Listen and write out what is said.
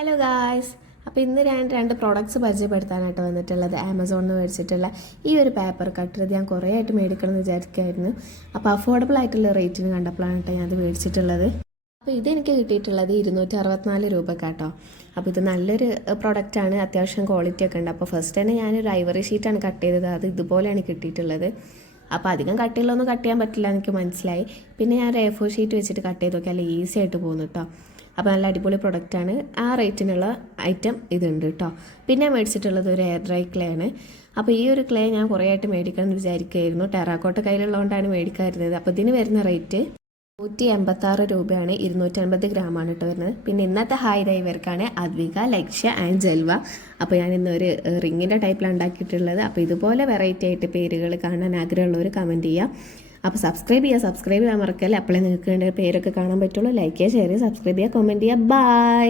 Hello guys. അപ്പോൾ ഇന്ന് ഞാൻ രണ്ട് പ്രോഡക്റ്റ്സ് പരിചയപ്പെടുത്താനായിട്ട് വന്നിട്ടുള്ളത്. ആമസോണിൽ നിന്ന് മേടിച്ചിട്ടുള്ള ഈ ഒരു പേപ്പർ കട്ടർ. ഇത് ഞാൻ കുറേ ആയിട്ട് മേടിക്കണം എന്ന് വിചാരിക്കുമായിരുന്നു. അപ്പോൾ അഫോർഡബിൾ ആയിട്ടുള്ള റേറ്റിന് കണ്ടപ്പോഴാണ് കേട്ടോ ഞാൻ അത് മേടിച്ചിട്ടുള്ളത്. അപ്പോൾ ഇതെനിക്ക് കിട്ടിയിട്ടുള്ളത് 264 രൂപക്കാട്ടോ. അപ്പോൾ ഇത് നല്ലൊരു പ്രൊഡക്റ്റാണ്, അത്യാവശ്യം ക്വാളിറ്റി ഒക്കെ ഉണ്ട്. അപ്പോൾ ഫസ്റ്റ് തന്നെ ഞാനൊരു ഐവറി ഷീറ്റാണ് കട്ട് ചെയ്തത്. അത് ഇതുപോലെയാണ് കിട്ടിയിട്ടുള്ളത്. അപ്പോൾ അധികം കട്ടിയുള്ളൊന്നും കട്ട് ചെയ്യാൻ പറ്റില്ല എനിക്ക് മനസ്സിലായി. പിന്നെ ഞാൻ ഒരു A4 ഷീറ്റ് വെച്ചിട്ട് കട്ട് ചെയ്ത് നോക്കി, നല്ല ഈസി ആയിട്ട് പോകുന്നു കേട്ടോ. അപ്പോൾ നല്ല അടിപൊളി പ്രൊഡക്റ്റാണ്. ആ റേറ്റിനുള്ള ഐറ്റം ഇതുണ്ട് കേട്ടോ. പിന്നെ മേടിച്ചിട്ടുള്ളത് ഒരു എയർ ഡ്രൈ ക്ലേ ആണ്. അപ്പോൾ ഈ ഒരു ക്ലേ ഞാൻ കുറേ ആയിട്ട് മേടിക്കണം എന്ന് വിചാരിക്കുമായിരുന്നു. ടെറാക്കോട്ട കയ്യിലുള്ളതുകൊണ്ടാണ് മേടിക്കാറുള്ളത്. അപ്പോൾ ഇതിന് വരുന്ന റേറ്റ് 186 രൂപയാണ്. 250 ഗ്രാമാണ് കേട്ടോ വരുന്നത്. പിന്നെ ഇന്നത്തെ hi ഡൈവർക്കാണ് Advika, Lakshya and Jalva. അപ്പോൾ ഞാൻ ഇന്നൊരു റിങ്ങിൻ്റെ ടൈപ്പിലാണ് ഉണ്ടാക്കിയിട്ടുള്ളത്. അപ്പോൾ ഇതുപോലെ വെറൈറ്റി ആയിട്ട് പേരുകൾ കാണാൻ ആഗ്രഹമുള്ളവർ കമൻറ്റ് ചെയ്യുക. അപ്പോൾ സബ്സ്ക്രൈബ് ചെയ്യാൻ മറക്കല്ലേ. അപ്പോഴേ നിങ്ങൾക്ക് വേണ്ട പേരൊക്കെ കാണാൻ പറ്റുള്ളൂ. ലൈക്ക് ചെയ്യുക, ഷെയർ ചെയ്യുക, സബ്സ്ക്രൈബ് ചെയ്യുക, കമൻറ്റ് ചെയ്യുക. ബൈ.